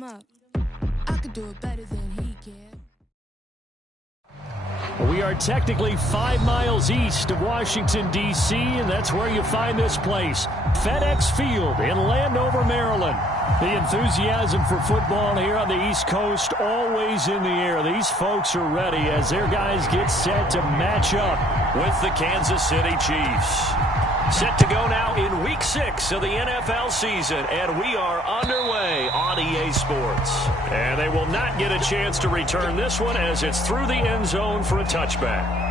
him up. I could do it better than he can. We are technically 5 miles east of Washington, D.C., and that's where you find this place, FedEx Field in Landover, Maryland. The enthusiasm for football here on the East Coast always in the air. These folks are ready as their guys get set to match up with the Kansas City Chiefs. Set to go now in Week 6 of the NFL season, and we are underway on EA Sports. And they will not get a chance to return this one as it's through the end zone for a touchback.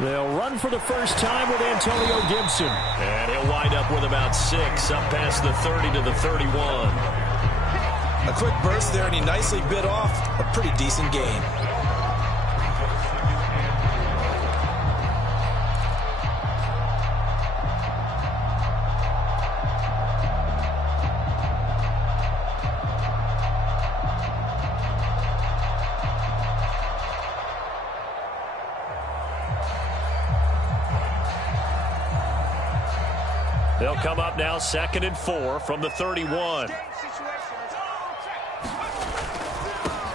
They'll run for the first time with Antonio Gibson. And he'll wind up with about 6 up past the 30 to the 31. A quick burst there, and he nicely bit off a pretty decent gain. They'll come up now 2nd and 4 from the 31.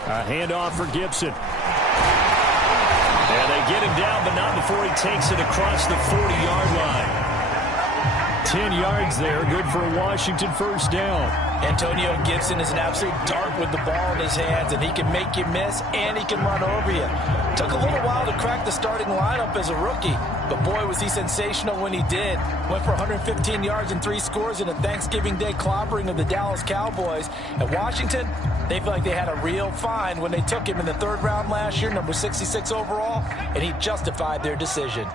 A handoff for Gibson. And they get him down, but not before he takes it across the 40-yard line. 10 yards there, good for a Washington first down. Antonio Gibson is an absolute dart with the ball in his hands, and he can make you miss, and he can run over you. Took a little while to crack the starting lineup as a rookie, but boy, was he sensational when he did. Went for 115 yards and 3 scores in a Thanksgiving Day clobbering of the Dallas Cowboys. At Washington, they feel like they had a real find when they took him in the 3rd round last year, number 66 overall, and he justified their decision.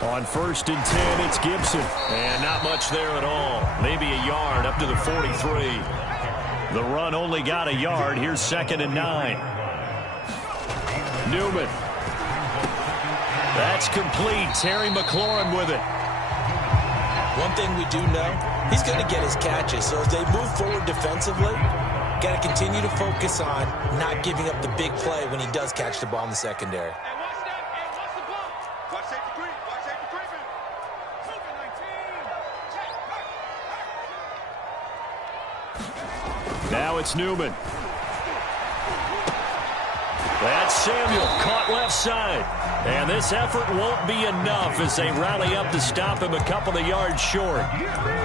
On 1st and 10, it's Gibson. And not much there at all. Maybe a yard up to the 43. The run only got a yard. Here's 2nd and 9. Newman. That's complete. Terry McLaurin with it. One thing we do know, he's going to get his catches. So as they move forward defensively, got to continue to focus on not giving up the big play when he does catch the ball in the secondary. Now it's Newman. That's Samuel, caught left side. And this effort won't be enough as they rally up to stop him a couple of yards short.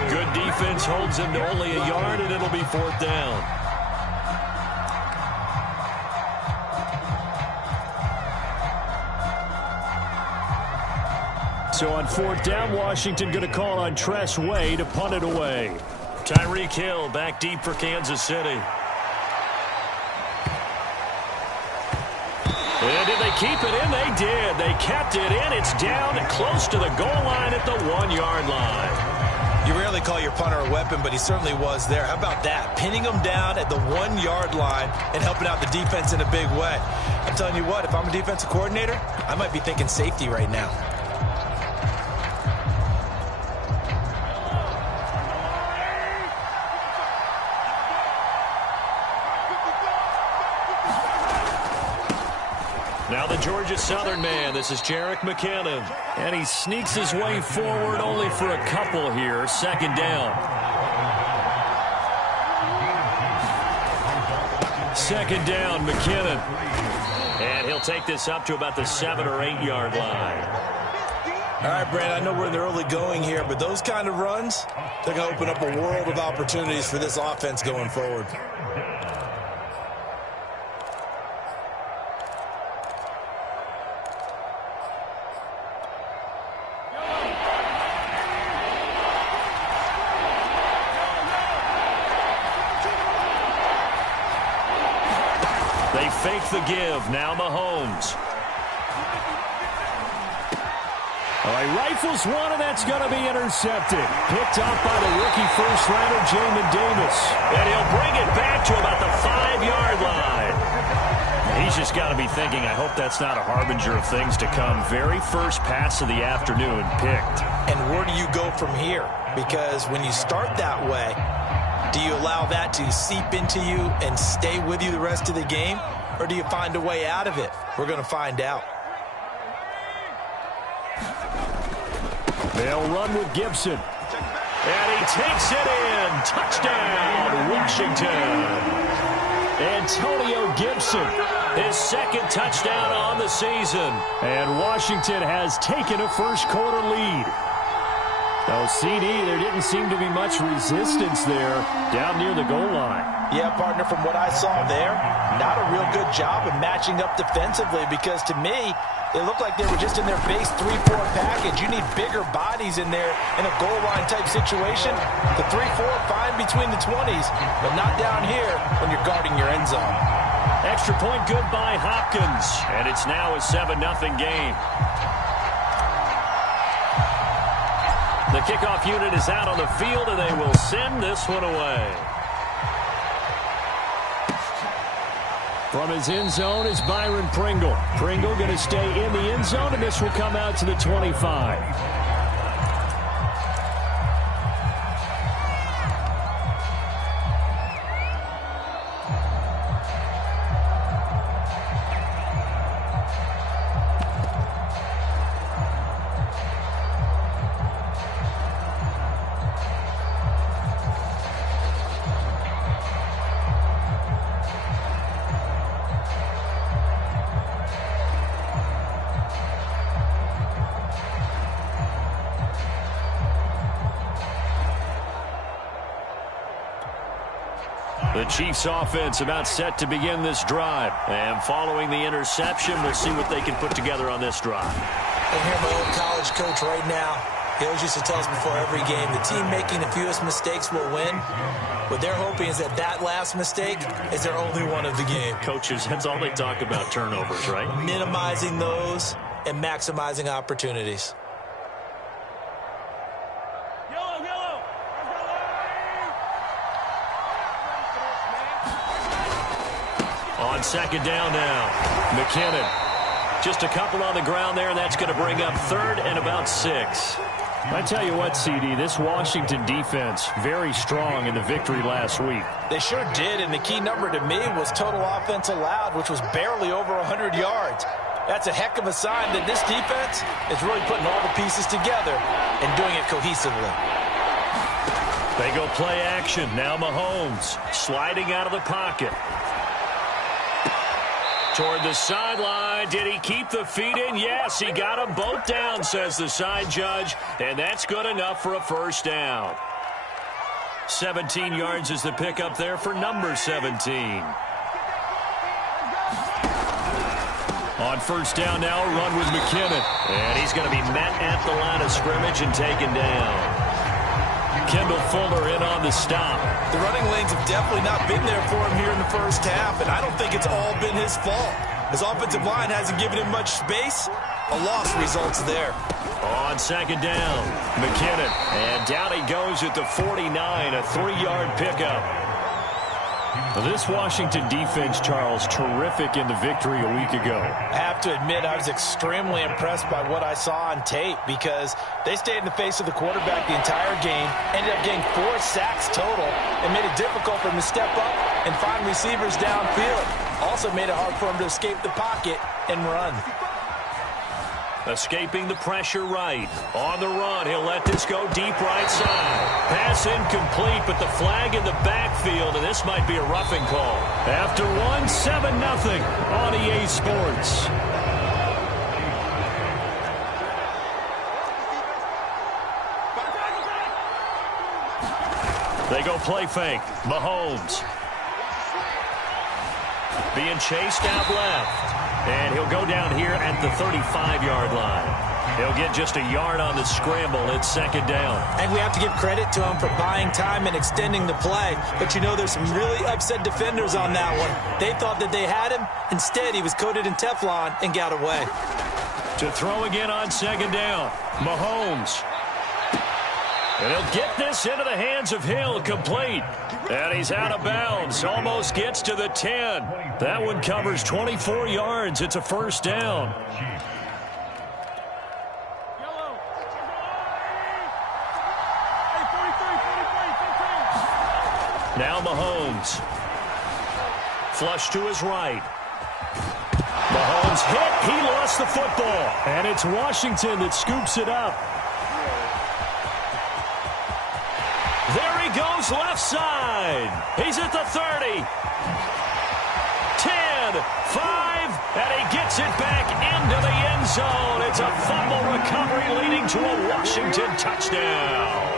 Good defense holds him to only a yard, and it'll be 4th down. So on 4th down, Washington going to call on Tress Way to punt it away. Tyreek Hill back deep for Kansas City. And did they keep it in? They did. They kept it in. It's down and close to the goal line at the 1-yard line. You rarely call your punter a weapon, but he certainly was there. How about that? Pinning him down at the 1-yard line and helping out the defense in a big way. I'm telling you what, if I'm a defensive coordinator, I might be thinking safety right now. Now the Georgia Southern man, this is Jerick McKinnon. And he sneaks his way forward only for a couple here. 2nd down. 2nd down, McKinnon. And he'll take this up to about the 7 or 8 yard line. All right, Brand, I know we're in the early going here, but those kind of runs, they're going to open up a world of opportunities for this offense going forward. They fake the give. Now Mahomes. All right, rifles one, and that's going to be intercepted. Picked up by the rookie first-rounder, Jamin Davis. And he'll bring it back to about the 5-yard line. He's just got to be thinking, I hope that's not a harbinger of things to come. Very first pass of the afternoon picked. And where do you go from here? Because when you start that way, do you allow that to seep into you and stay with you the rest of the game? Or do you find a way out of it? We're going to find out. They'll run with Gibson. And he takes it in. Touchdown, Washington. Antonio Gibson, his second touchdown on the season. And Washington has taken a first-quarter lead. Now, CD, there didn't seem to be much resistance there down near the goal line. Yeah, partner, from what I saw there, not a real good job of matching up defensively because, to me, it looked like they were just in their base 3-4 package. You need bigger bodies in there in a goal line type situation. The 3-4, fine between the 20s, but not down here when you're guarding your end zone. Extra point good by Hopkins, and it's now a 7-0 game. The kickoff unit is out on the field, and they will send this one away. From his end zone is Byron Pringle. Pringle going to stay in the end zone, and this will come out to the 25. The Chiefs offense about set to begin this drive. And following the interception, we'll see what they can put together on this drive. I hear my old college coach right now. He always used to tell us before every game, the team making the fewest mistakes will win. What they're hoping is that last mistake is their only one of the game. Coaches, that's all they talk about, turnovers, right? Minimizing those and maximizing opportunities. On second down now, McKinnon. Just a couple on the ground there, and that's going to bring up third and about 6. I tell you what, CD, this Washington defense, very strong in the victory last week. They sure did, and the key number to me was total offense allowed, which was barely over 100 yards. That's a heck of a sign that this defense is really putting all the pieces together and doing it cohesively. They go play action. Now Mahomes sliding out of the pocket. Toward the sideline. Did he keep the feet in? Yes, he got them both down, says the side judge. And that's good enough for a first down. 17 yards is the pickup there for number 17. On first down now, a run with McKinnon. And he's going to be met at the line of scrimmage and taken down. Kendall Fuller in on the stop. The running lanes have definitely not been there for him here in the first half, and I don't think it's all been his fault. His offensive line hasn't given him much space. A loss results there. On second down, McKinnon. And down he goes at the 49, a 3-yard pickup. This Washington defense, Charles, terrific in the victory a week ago. I have to admit, I was extremely impressed by what I saw on tape because they stayed in the face of the quarterback the entire game, ended up getting 4 sacks total, and made it difficult for him to step up and find receivers downfield. Also made it hard for him to escape the pocket and run. Escaping the pressure right. On the run, he'll let this go deep right side. Pass incomplete, but the flag in the backfield, and this might be a roughing call. After one, 7-0 on EA Sports. They go play fake. Mahomes. Being chased out left. And he'll go down here at the 35-yard line. He'll get just a yard on the scramble. It's second down. And we have to give credit to him for buying time and extending the play. But you know, there's some really upset defenders on that one. They thought that they had him. Instead, he was coated in Teflon and got away. To throw again on second down. Mahomes. And he'll get this into the hands of Hill, complete. And he's out of bounds. Almost gets to the 10. That one covers 24 yards. It's a first down. Now Mahomes. Flush to his right. Mahomes hit. He lost the football. And it's Washington that scoops it up. There he goes left side. He's at the 30. 10, 5, and he gets it back into the end zone. It's a fumble recovery leading to a Washington touchdown.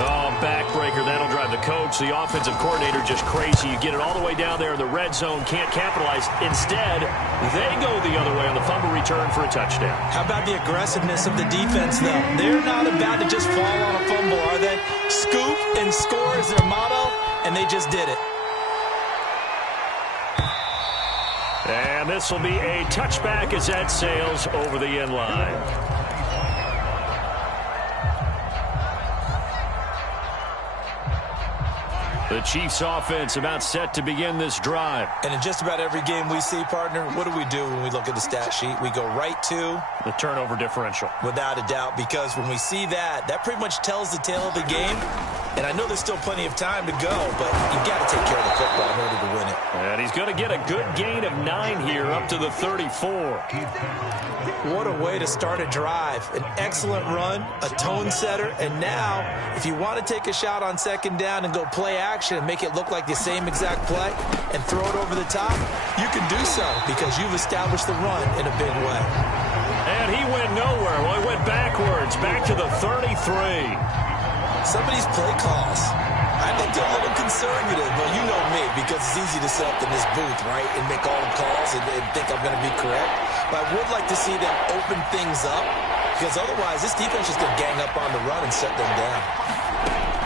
Oh, backbreaker. That'll drive the coach, the offensive coordinator, just crazy. You get it all the way down there in the red zone, can't capitalize. Instead, they go the other way on the fumble return for a touchdown. How about the aggressiveness of the defense, though? They're not about to just fall on a fumble, are they? Scoop and score is their motto, and they just did it. And this will be a touchback as that sails over the end line. The Chiefs offense about set to begin this drive. And in just about every game we see, partner, what do when we look at the stat sheet? We go right to the turnover differential. Without a doubt, because when we see that, that pretty much tells the tale of the game. And I know there's still plenty of time to go, but you've got to take care of the football in order to win it. And he's going to get a good gain of 9 here, up to the 34. What a way to start a drive. An excellent run, a tone setter, and now, if you want to take a shot on second down and go play action and make it look like the same exact play and throw it over the top, you can do so because you've established the run in a big way. And he went nowhere. Well, he went backwards, back to the 33. Some of these play calls, I think they're a little conservative, but you know me, because it's easy to sit up in this booth, right, and make all the calls and think I'm going to be correct. But I would like to see them open things up, because otherwise this defense is going to gang up on the run and shut them down.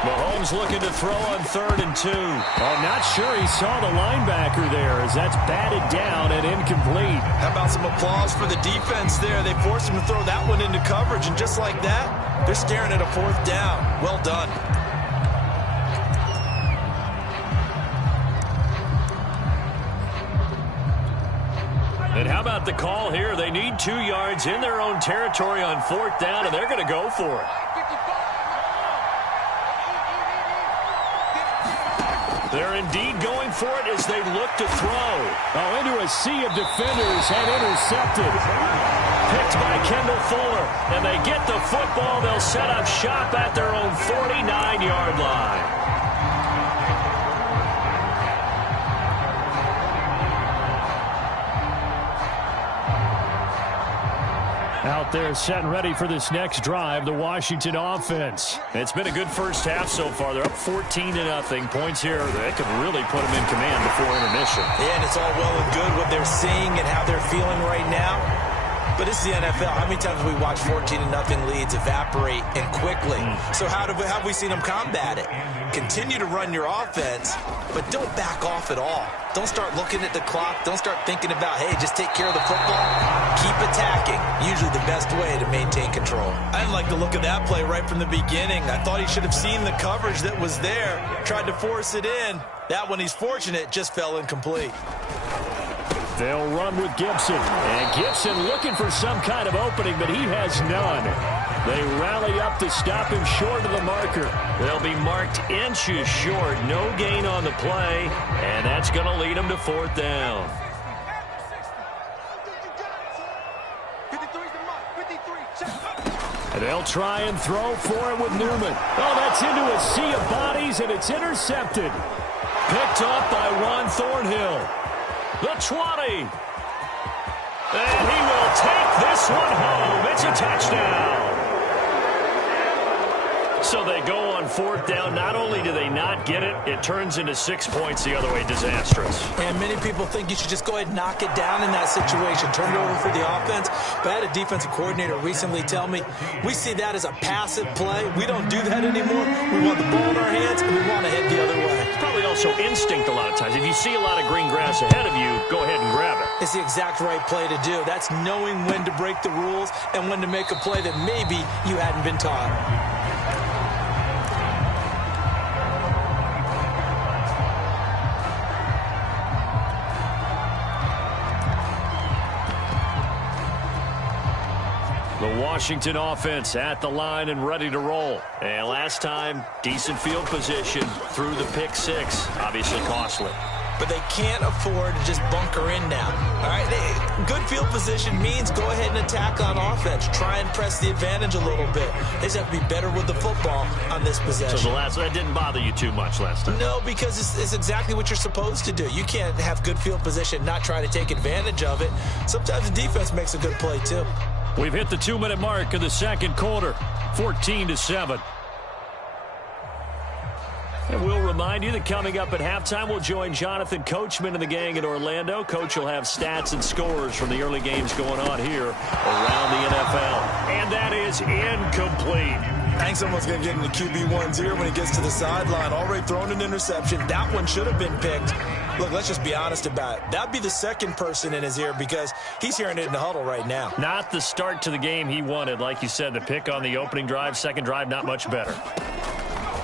Mahomes looking to throw on 3rd and 2. I'm not sure he saw the linebacker there as that's batted down and incomplete. How about some applause for the defense there? They forced him to throw that one into coverage, and just like that, they're staring at a 4th down. Well done. And how about the call here? They need 2 yards in their own territory on 4th down, and they're going to go for it. They're indeed going for it as they look to throw. Oh, into a sea of defenders and intercepted. Picked by Kendall Fuller. And they get the football. They'll set up shop at their own 49-yard line. Out there set and ready for this next drive, the Washington offense. It's been a good first half so far. They're up 14-0. Points here that could really put them in command before intermission. Yeah, and it's all well and good what they're seeing and how they're feeling right now. But it's the NFL. How many times have we watched 14-0 leads evaporate and quickly? So how have we seen them combat it? Continue to run your offense, but don't back off at all. Don't start looking at the clock. Don't start thinking about, hey, just take care of the football. Keep attacking. Usually the best way to maintain control. I didn't like the look of that play right from the beginning. I thought he should have seen the coverage that was there. Tried to force it in. That one, he's fortunate, just fell incomplete. They'll run with Gibson. And Gibson looking for some kind of opening, but he has none. They rally up to stop him short of the marker. They'll be marked inches short. No gain on the play, and that's going to lead them to 4th down. And they'll try and throw for it with Newman. Oh, that's into a sea of bodies, and it's intercepted. Picked up by Ron Thornhill. The 20. And he will take this one home. It's a touchdown. So they go on fourth down. Not only do they not get it, it turns into 6 points the other way. Disastrous. And many people think you should just go ahead and knock it down in that situation. Turn it over for the offense. But I had a defensive coordinator recently tell me, we see that as a passive play. We don't do that anymore. We want the ball in our hands, and we want to head the other way. It's probably also instinct a lot of times. If you see a lot of green grass ahead of you, go ahead and grab it. It's the exact right play to do. That's knowing when to break the rules and when to make a play that maybe you hadn't been taught. The Washington offense at the line and ready to roll. And last time, decent field position through the pick six. Obviously costly. But they can't afford to just bunker in now. All right, good field position means go ahead and attack on offense. Try and press the advantage a little bit. They just have to be better with the football on this possession. So that didn't bother you too much last time? No, because it's exactly what you're supposed to do. You can't have good field position, not try to take advantage of it. Sometimes the defense makes a good play too. We've hit the 2-minute mark in the second quarter, 14-7. And we'll remind you that coming up at halftime, we'll join Jonathan Coachman and the gang in Orlando. Coach will have stats and scores from the early games going on here around the NFL. And that is incomplete. I think someone's going to get into QB1's ear when he gets to the sideline. Already thrown an interception. That one should have been picked. Look, let's just be honest about it. That'd be the second person in his ear because he's hearing it in the huddle right now. Not the start to the game he wanted. Like you said, the pick on the opening drive, second drive, not much better.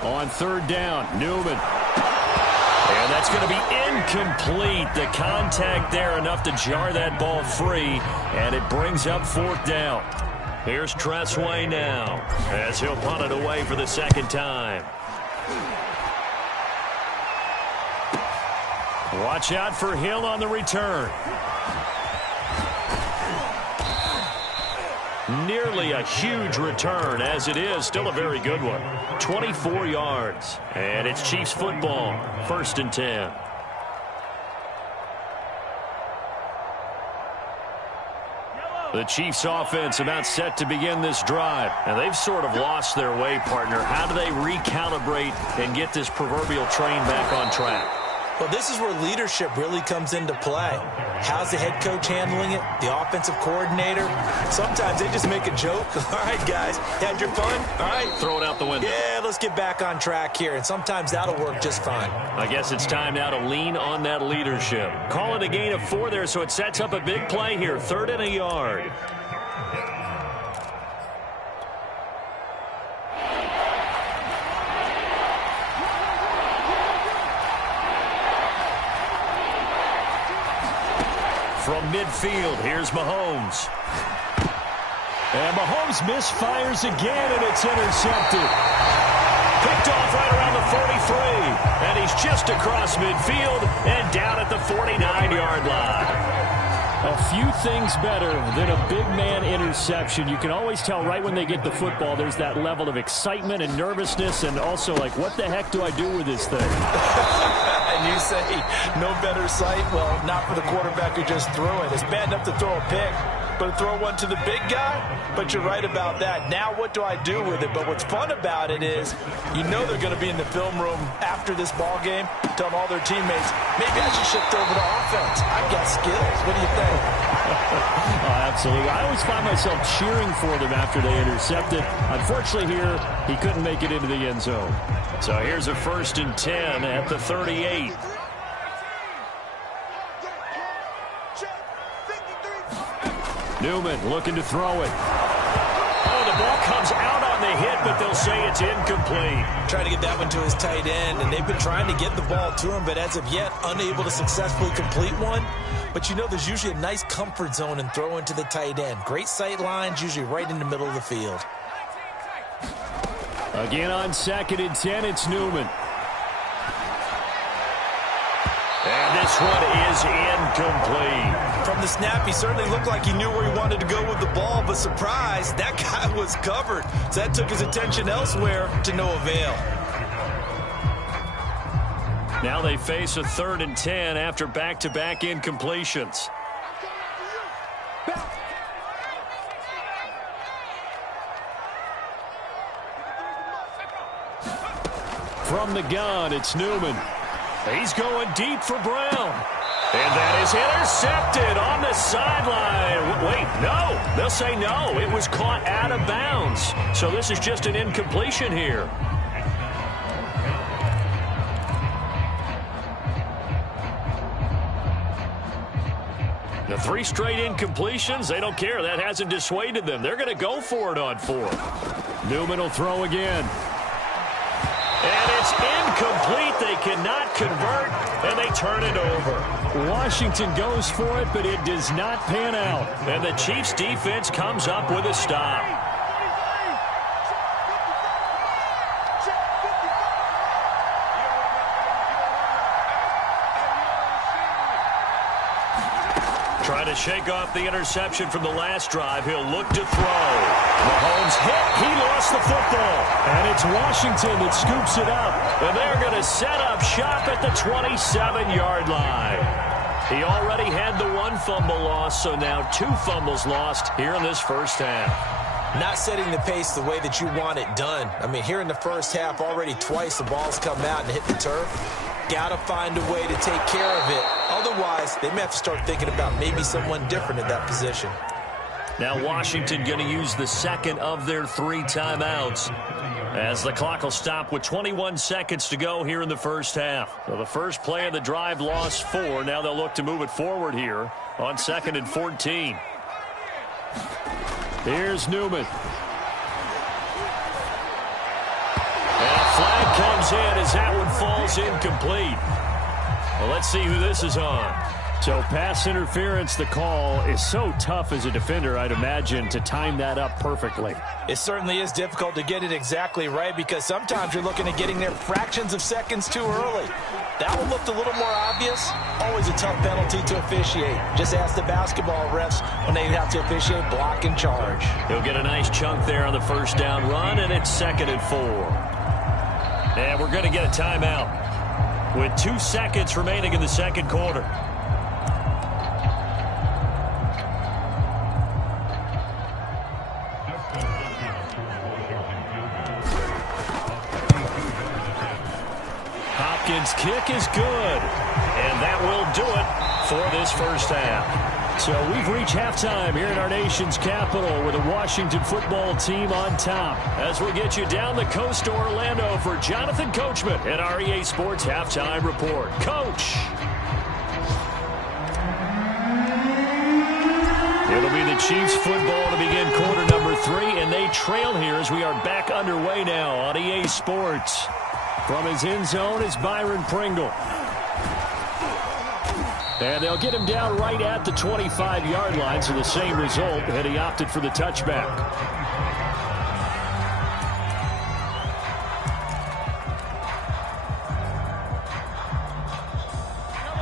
On third down, Newman. And that's going to be incomplete. The contact there enough to jar that ball free, and it brings up fourth down. Here's Tressway now as he'll punt it away for the second time. Watch out for Hill on the return. Nearly a huge return, as it is still a very good one. 24 yards. And it's Chiefs football. 1st and 10. The Chiefs offense about set to begin this drive. And they've sort of lost their way, partner. How do they recalibrate and get this proverbial train back on track? Well, this is where leadership really comes into play. How's the head coach handling it? The offensive coordinator? Sometimes they just make a joke. All right, guys, had your fun? All right. Throw it out the window. Yeah, let's get back on track here. And sometimes that'll work just fine. I guess it's time now to lean on that leadership. Call it a gain of 4 there, so it sets up a big play here. 3rd and a yard. From midfield, here's Mahomes. And Mahomes misfires again, and it's intercepted. Picked off right around the 43. And he's just across midfield and down at the 49-yard line. A few things better than a big man interception. You can always tell right when they get the football, there's that level of excitement and nervousness, and also like, what the heck do I do with this thing? And you say, no better sight? Well, not for the quarterback who just threw it. It's bad enough to throw a pick, but to throw one to the big guy? But you're right about that. Now what do I do with it? But what's fun about it is you know they're going to be in the film room after this ball game telling all their teammates, maybe I should shift over to offense. I've got skills. What do you think? Oh, absolutely. I always find myself cheering for them after they intercept it. Unfortunately here, he couldn't make it into the end zone. So here's a 1st and 10 at the 38. Newman looking to throw it. Oh, the ball comes out on the hit, but they'll say it's incomplete. Trying to get that one to his tight end, and they've been trying to get the ball to him, but as of yet, unable to successfully complete one. But you know there's usually a nice comfort zone in throwing to the tight end. Great sight lines, usually right in the middle of the field. Again on 2nd and 10, it's Newman. And this one is incomplete. From the snap, he certainly looked like he knew where he wanted to go with the ball, but surprise, that guy was covered. So that took his attention elsewhere to no avail. Now they face a 3rd and 10 after back-to-back incompletions. from the gun. It's Newman. He's going deep for Brown. And that is intercepted on the sideline. Wait, no. They'll say no. It was caught out of bounds. So this is just an incompletion here. The 3 straight incompletions, they don't care. That hasn't dissuaded them. They're going to go for it on 4th. Newman will throw again. And it's incomplete. They cannot convert, and they turn it over. Washington goes for it, but it does not pan out. And the Chiefs' defense comes up with a stop. Trying to shake off the interception from the last drive. He'll look to throw. Mahomes hit. He lost the football. And it's Washington that scoops it up. And they're going to set up shop at the 27-yard line. He already had the 1 fumble loss, so now 2 fumbles lost here in this first half. Not setting the pace the way that you want it done. I mean, here in the first half, already twice the ball's come out and hit the turf. Got to find a way to take care of it. Otherwise, they may have to start thinking about maybe someone different at that position. Now Washington going to use the second of their 3 timeouts as the clock will stop with 21 seconds to go here in the first half. So the first play of the drive lost 4. Now they'll look to move it forward here on 2nd and 14. Here's Newman. And a flag comes in as that one falls incomplete. Well, let's see who this is on. So pass interference, the call is so tough as a defender, I'd imagine, to time that up perfectly. It certainly is difficult to get it exactly right because sometimes you're looking at getting there fractions of seconds too early. That one looked a little more obvious. Always a tough penalty to officiate. Just ask the basketball refs when they have to officiate block and charge. He'll get a nice chunk there on the first down run, and it's 2nd and 4. And we're going to get a timeout with 2 seconds remaining in the second quarter. Hopkins' kick is good, and that will do it for this first half. So we've reached halftime here in our nation's capital with the Washington football team on top. As we get you down the coast to Orlando for Jonathan Coachman and our EA Sports Halftime Report. Coach. It'll be the Chiefs football to begin quarter number 3, and they trail here as we are back underway now on EA Sports. From his end zone is Byron Pringle. And they'll get him down right at the 25-yard line, so the same result, and he opted for the touchback.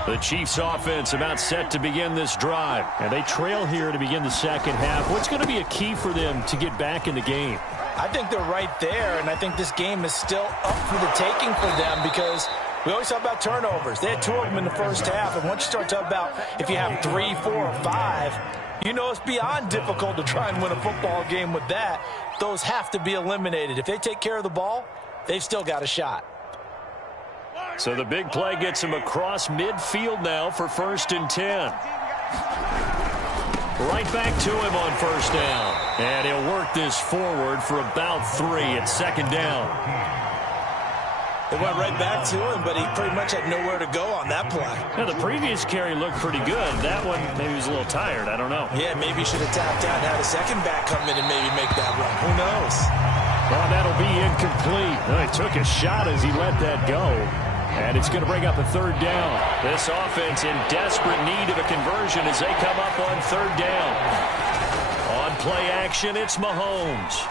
The Chiefs offense about set to begin this drive, and they trail here to begin the second half. What's going to be a key for them to get back in the game? I think they're right there, and I think this game is still up for the taking for them because we always talk about turnovers. They had 2 of them in the first half, and once you start talking about if you have 3, 4, or 5, you know it's beyond difficult to try and win a football game with that. Those have to be eliminated. If they take care of the ball, they've still got a shot. So the big play gets him across midfield now for 1st and 10. Right back to him on first down. And he'll work this forward for about 3 at 2nd down. They went right back to him, but he pretty much had nowhere to go on that play. Yeah, the previous carry looked pretty good. That one, maybe he was a little tired. I don't know. Yeah, maybe he should have tapped out and had a second back come in and maybe make that run. Who knows? Well, that'll be incomplete. Well, he took a shot as he let that go. And it's going to bring up a 3rd down. This offense in desperate need of a conversion as they come up on 3rd down. On play action, it's Mahomes.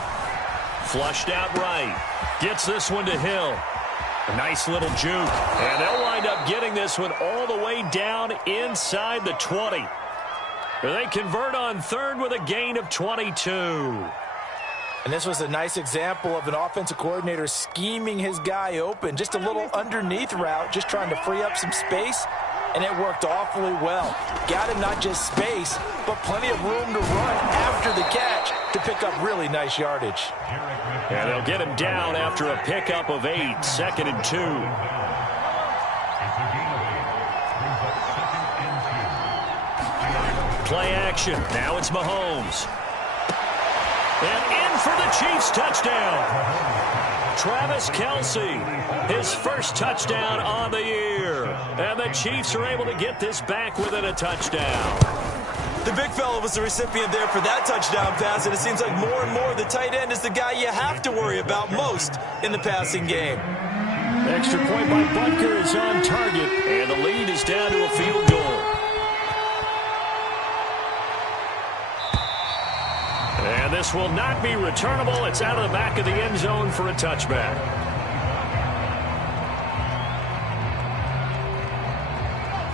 Flushed out right. Gets this one to Hill. A nice little juke. And they'll wind up getting this one all the way down inside the 20. They convert on 3rd with a gain of 22. And this was a nice example of an offensive coordinator scheming his guy open. Just a little underneath route, just trying to free up some space, and it worked awfully well. Got him not just space, but plenty of room to run after the catch to pick up really nice yardage. And they'll get him down after a pickup of 8, 2nd and 2. Play action. Now it's Mahomes. And in for the Chiefs touchdown. Travis Kelce, his first touchdown on the year. And the Chiefs are able to get this back within a touchdown. The big fella was the recipient there for that touchdown pass, and it seems like more and more the tight end is the guy you have to worry about most in the passing game. Extra point by Butker is on target, and the lead is down to a field goal. And this will not be returnable. It's out of the back of the end zone for a touchback.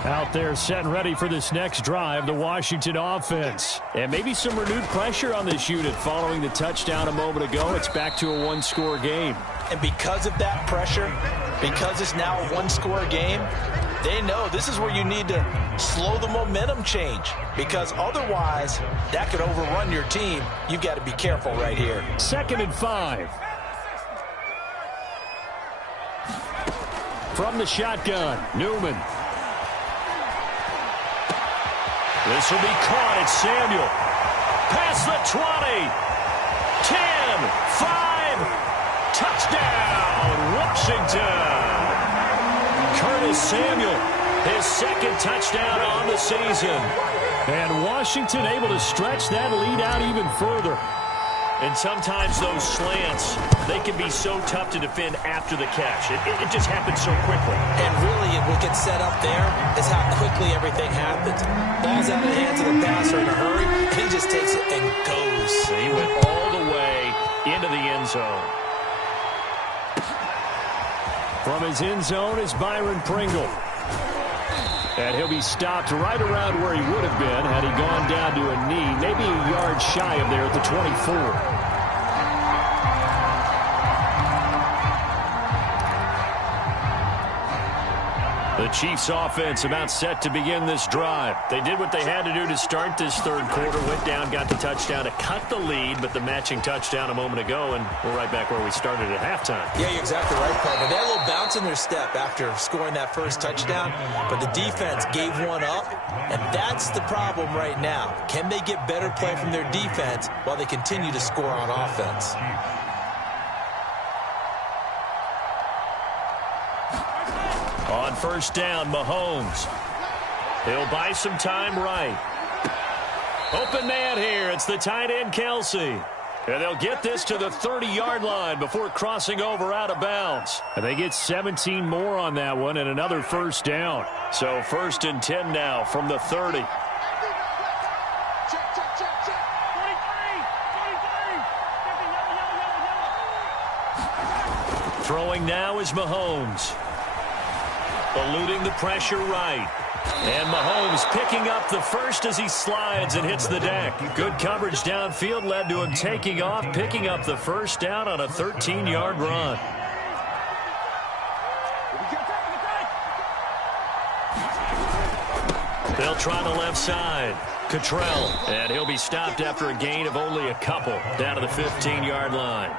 Out there set and ready for this next drive, the Washington offense. And maybe some renewed pressure on this unit following the touchdown a moment ago. It's back to a one-score game. And because of that pressure, because it's now a one-score game, they know this is where you need to slow the momentum change, because otherwise that could overrun your team. You've got to be careful right here. 2nd and 5. From the shotgun, Newman. This will be caught. It's Samuel. Past the 20. 10, 5. Touchdown, Washington. Curtis Samuel, his second touchdown on the season. And Washington able to stretch that lead out even further. And sometimes those slants, they can be so tough to defend after the catch. It just happens so quickly. And really, what gets set up there is how quickly everything happens. Ball's out of the hands of the passer in a hurry. He just takes it and goes. He went all the way into the end zone. From his end zone is Byron Pringle. And he'll be stopped right around where he would have been had he gone down to a knee, maybe a yard shy of there at the 24. The Chiefs offense about set to begin this drive. They did what they had to do to start this third quarter. Went down, got the touchdown to cut the lead, but the matching touchdown a moment ago, and we're right back where we started at halftime. Yeah, you're exactly right, partner. They had a little bounce in their step after scoring that first touchdown, but the defense gave one up, and that's the problem right now. Can they get better play from their defense while they continue to score on offense? On first down, Mahomes. He'll buy some time right. Open man here. It's the tight end, Kelce. And they'll get this to the 30-yard line before crossing over out of bounds. And they get 17 more on that one and another first down. So 1st and 10 now from the 30. Throwing now is Mahomes. Eluding the pressure right. And Mahomes picking up the first as he slides and hits the deck. Good coverage downfield led to him taking off, picking up the first down on a 13-yard run. They'll try the left side. Cottrell, and he'll be stopped after a gain of only a couple down to the 15-yard line.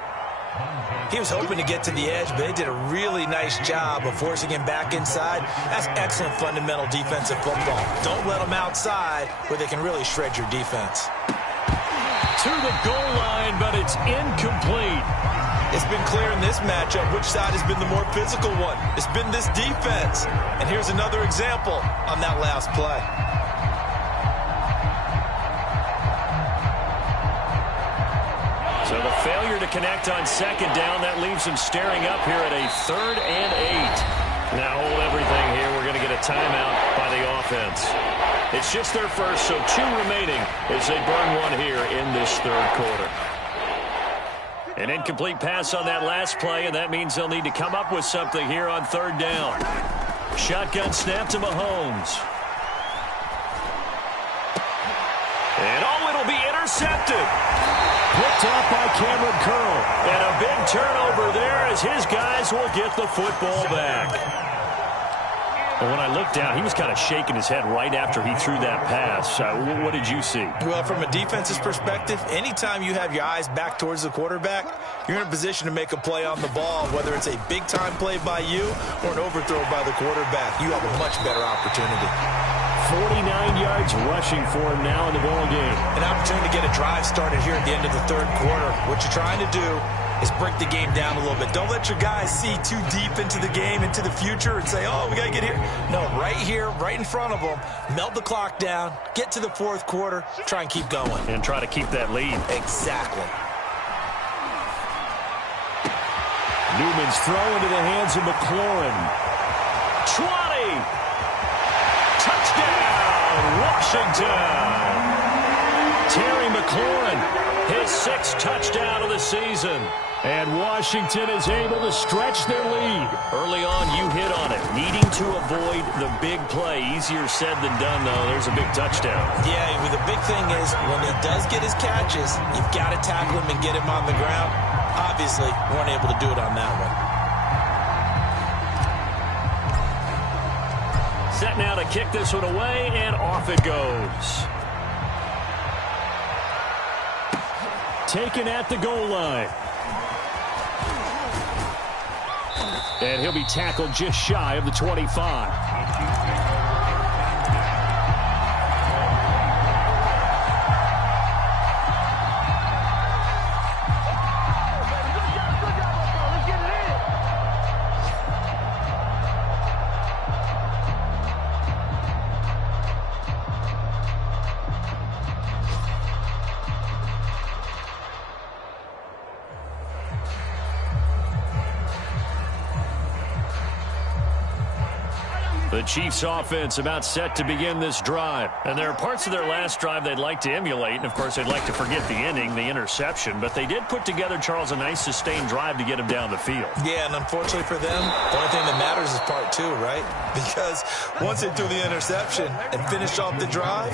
He was hoping to get to the edge, but they did a really nice job of forcing him back inside. That's excellent fundamental defensive football. Don't let them outside where they can really shred your defense. To the goal line, but it's incomplete. It's been clear in this matchup which side has been the more physical one. It's been this defense. And here's another example on that last play. So the failure to connect on second down, that leaves him staring up here at a 3rd and 8. Now hold everything here. We're going to get a timeout by the offense. It's just their first, so 2 remaining as they burn one here in this third quarter. An incomplete pass on that last play, and that means they'll need to come up with something here on 3rd down. Shotgun snap to Mahomes. And it'll be intercepted. Picked up by Cameron Curl. And a big turnover there as his guys will get the football back. Well, when I looked down, he was kind of shaking his head right after he threw that pass. What did you see? Well, from a defense's perspective, anytime you have your eyes back towards the quarterback, you're in a position to make a play on the ball, whether it's a big-time play by you or an overthrow by the quarterback. You have a much better opportunity. 49 yards rushing for him now in the ball game. An opportunity to get a drive started here at the end of the third quarter. What you're trying to do is break the game down a little bit. Don't let your guys see too deep into the game, into the future, and say, oh, we got to get here. No, right here, right in front of them, melt the clock down, get to the fourth quarter, try and keep going. And try to keep that lead. Exactly. Newman's throw into the hands of McLaurin. 20! Touchdown, Washington! Terry McLaurin, his 6th touchdown of the season. And Washington is able to stretch their lead. Early on, you hit on it. Needing to avoid the big play. Easier said than done, though. There's a big touchdown. Yeah, the big thing is when he does get his catches, you've got to tackle him and get him on the ground. Obviously, weren't able to do it on that one. Set now to kick this one away, and off it goes. Taken at the goal line. And he'll be tackled just shy of the 25. The Chiefs offense about set to begin this drive. And there are parts of their last drive they'd like to emulate. And, of course, they'd like to forget the ending, the interception. But they did put together, Charles, a nice sustained drive to get him down the field. Yeah, and unfortunately for them, the only thing that matters is part 2, right? Because once they threw the interception and finished off the drive,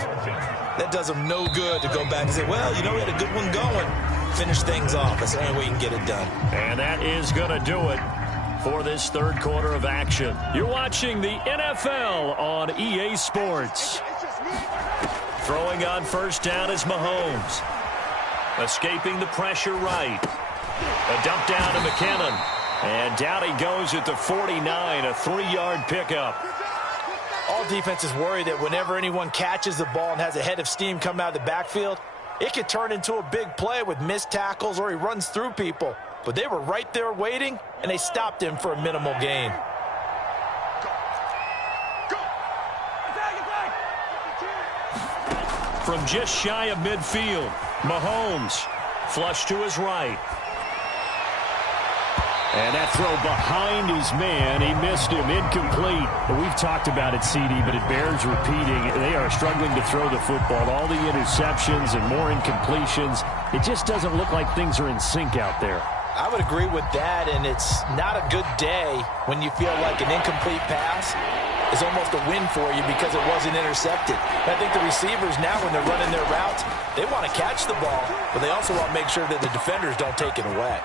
that does them no good to go back and say, well, you know, we had a good one going. Finish things off. That's the only way you can get it done. And that is going to do it for this third quarter of action. You're watching the NFL on EA Sports. Throwing on first down is Mahomes. Escaping the pressure right. A dump down to McKinnon. And down he goes at the 49, a 3-yard pickup. All defenses worry that whenever anyone catches the ball and has a head of steam come out of the backfield, it could turn into a big play with missed tackles or he runs through people. But they were right there waiting, and they stopped him for a minimal gain. From just shy of midfield, Mahomes flush to his right. And that throw behind his man, he missed him, incomplete. We've talked about it, CD, but it bears repeating. They are struggling to throw the football. All the interceptions and more incompletions. It just doesn't look like things are in sync out there. I would agree with that, and it's not a good day when you feel like an incomplete pass is almost a win for you because it wasn't intercepted. I think the receivers now, when they're running their routes, they want to catch the ball, but they also want to make sure that the defenders don't take it away.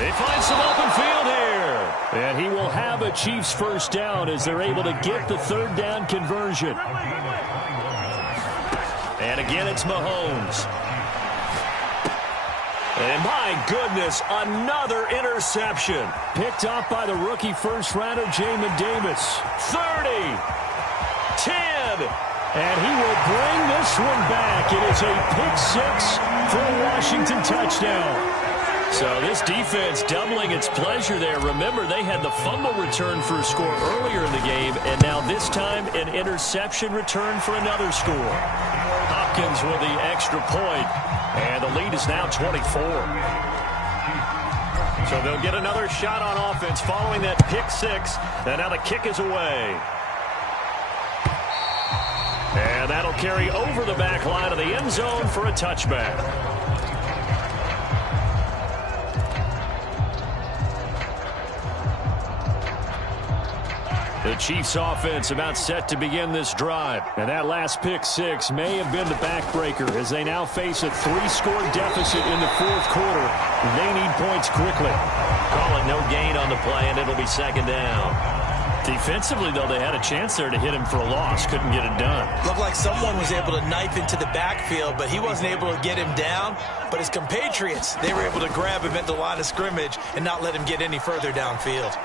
They find some open field here. And he will have a Chiefs first down as they're able to get the third down conversion. And again, it's Mahomes. And my goodness, another interception. Picked off by the rookie first-rounder, Jamin Davis. 30, 10, and he will bring this one back. It is a pick-6 for a Washington touchdown. So this defense doubling its pleasure there. Remember, they had the fumble return for a score earlier in the game, and now this time an interception return for another score. Hopkins with the extra point, and the lead is now 24. So they'll get another shot on offense following that pick-6, and now the kick is away. And that'll carry over the back line of the end zone for a touchback. The Chiefs offense about set to begin this drive. And that last pick-6 may have been the backbreaker as they now face a 3-score deficit in the fourth quarter. They need points quickly. Calling no gain on the play, and it'll be second down. Defensively, though, they had a chance there to hit him for a loss. Couldn't get it done. Looked like someone was able to knife into the backfield, but he wasn't able to get him down. But his compatriots, they were able to grab him at the line of scrimmage and not let him get any further downfield.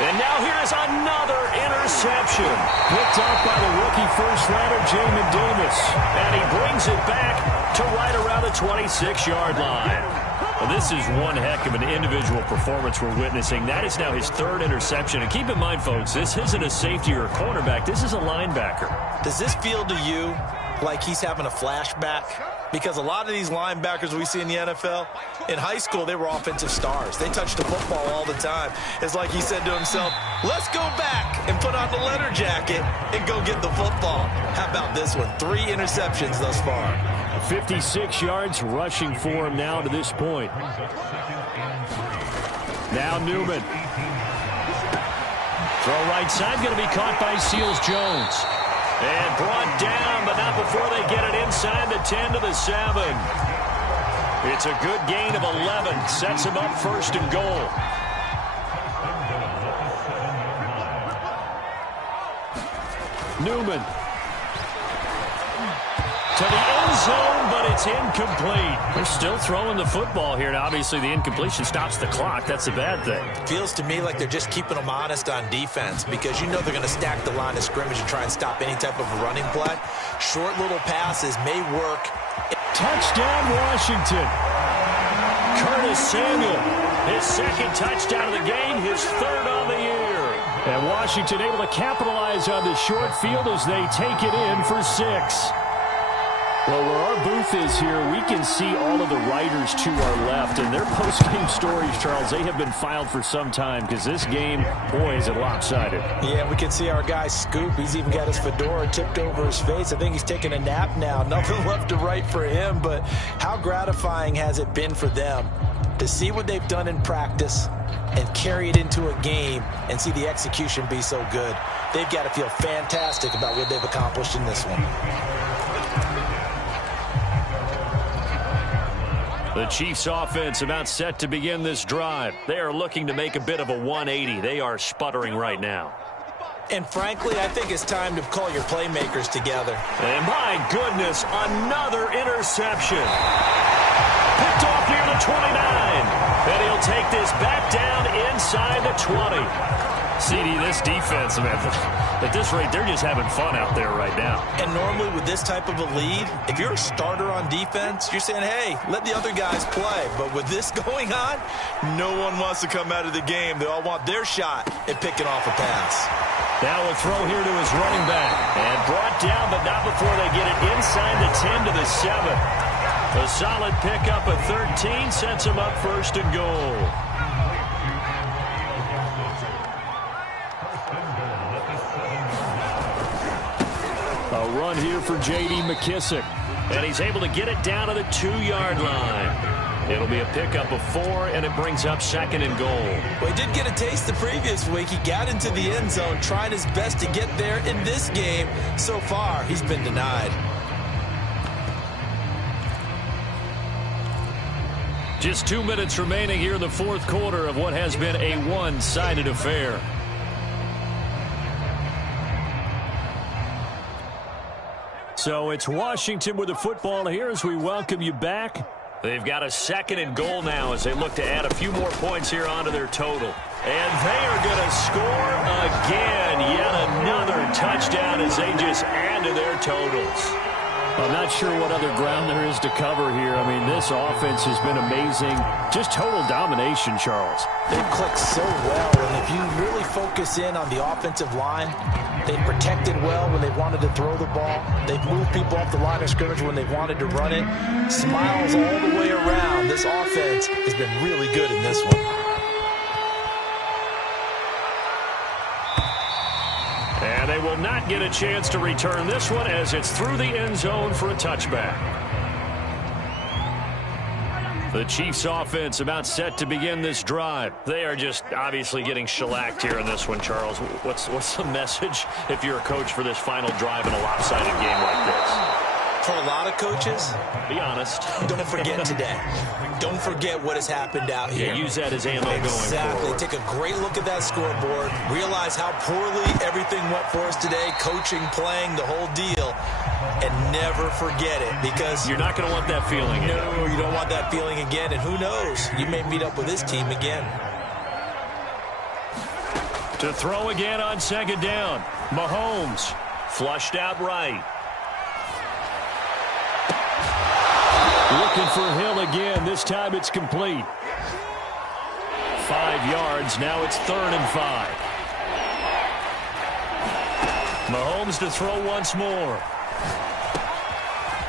And now here's another interception. Picked up by the rookie first-rounder, Jamin Davis. And he brings it back to right around the 26-yard line. Well, this is one heck of an individual performance we're witnessing. That is now his third interception. And keep in mind, folks, this isn't a safety or a cornerback. This is a linebacker. Does this feel to you like he's having a flashback? Because a lot of these linebackers we see in the NFL, in high school, they were offensive stars. They touched the football all the time. It's like he said to himself, let's go back and put on the leather jacket and go get the football. How about this one? 3 interceptions thus far. 56 yards rushing for him now to this point. Now Newman. Throw right side, going to be caught by Seals-Jones. And brought down, but not before they get it inside the 10 to the 7. It's a good gain of 11. Sets him up first and goal. Newman. To the end zone, but it's incomplete. They're still throwing the football here. Now, obviously, the incompletion stops the clock. That's a bad thing. Feels to me like they're just keeping them honest on defense because you know they're going to stack the line of scrimmage and try and stop any type of a running play. Short little passes may work. Touchdown, Washington. Curtis Samuel, his second touchdown of the game, his third on the year. And Washington able to capitalize on the short field as they take it in for 6. Well, where our booth is here, we can see all of the writers to our left. And their post-game stories, Charles, they have been filed for some time because this game, boy, is it lopsided. Yeah, we can see our guy Scoop. He's even got his fedora tipped over his face. I think he's taking a nap now. Nothing left to write for him. But how gratifying has it been for them to see what they've done in practice and carry it into a game and see the execution be so good? They've got to feel fantastic about what they've accomplished in this one. The Chiefs offense about set to begin this drive. They are looking to make a bit of a 180. They are sputtering right now. And frankly, I think it's time to call your playmakers together. And my goodness, another interception. Picked off near the 29. And he'll take this back down inside the 20. CD, this defense, man, at this rate, they're just having fun out there right now. And normally with this type of a lead, if you're a starter on defense, you're saying, hey, let the other guys play. But with this going on, no one wants to come out of the game. They all want their shot at picking off a pass. Now a throw here to his running back. And brought down, but not before they get it inside the 10 to the 7. A solid pickup of 13 sets him up first and goal. A run here for J.D. McKissick. And he's able to get it down to the 2-yard line. It'll be a pickup of 4, and it brings up second and goal. Well, he did get a taste the previous week. He got into the end zone, trying his best to get there in this game. So far, he's been denied. Just 2 minutes remaining here in the fourth quarter of what has been a one-sided affair. So it's Washington with the football here as we welcome you back. They've got a second and goal now as they look to add a few more points here onto their total. And they are going to score again. Yet another touchdown as they just add to their totals. I'm not sure what other ground there is to cover here. I mean, this offense has been amazing. Just total domination, Charles. They've clicked so well, and if you really focus in on the offensive line, they've protected well when they wanted to throw the ball. They've moved people off the line of scrimmage when they wanted to run it. Smiles all the way around. This offense has been really good in this one. And they will not get a chance to return this one as it's through the end zone for a touchback. The Chiefs offense about set to begin this drive. They are just obviously getting shellacked here in this one, Charles. What's the message if you're a coach for this final drive in a lopsided game like this? For a lot of coaches, be honest, don't forget today. Don't forget what has happened out here. Yeah, use that as ammo going forward. Exactly. Take a great look at that scoreboard. Realize how poorly everything went for us today. Coaching, playing, the whole deal. And never forget it, because you're not going to want that feeling again. No, you don't want that feeling again. And who knows? You may meet up with this team again. To throw again on second down. Mahomes flushed out right. Looking for Hill again. This time it's complete. 5 yards. Now it's 3rd and 5. Mahomes to throw once more.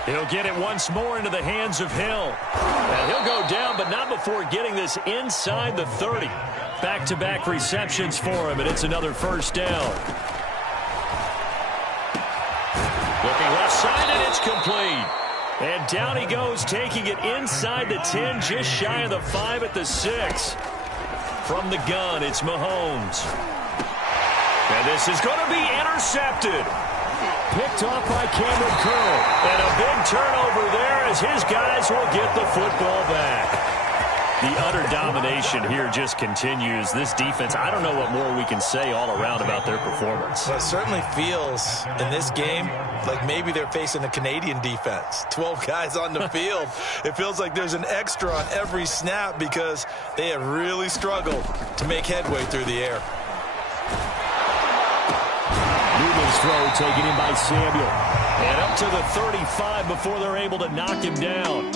He'll get it once more into the hands of Hill. And he'll go down, but not before getting this inside the 30. Back-to-back receptions for him, and it's another first down. Looking left side, and it's complete. And down he goes, taking it inside the 10, just shy of the 5 at the 6. From the gun, it's Mahomes. And this is going to be intercepted. Picked off by Cameron Curl. And a big turnover there as his guys will get the football back. The utter domination here just continues. This defense, I don't know what more we can say all around about their performance. Well, it certainly feels in this game like maybe they're facing a Canadian defense. 12 guys on the field. It feels like there's an extra on every snap because they have really struggled to make headway through the air. Newman's throw taken in by Samuel. And up to the 35 before they're able to knock him down.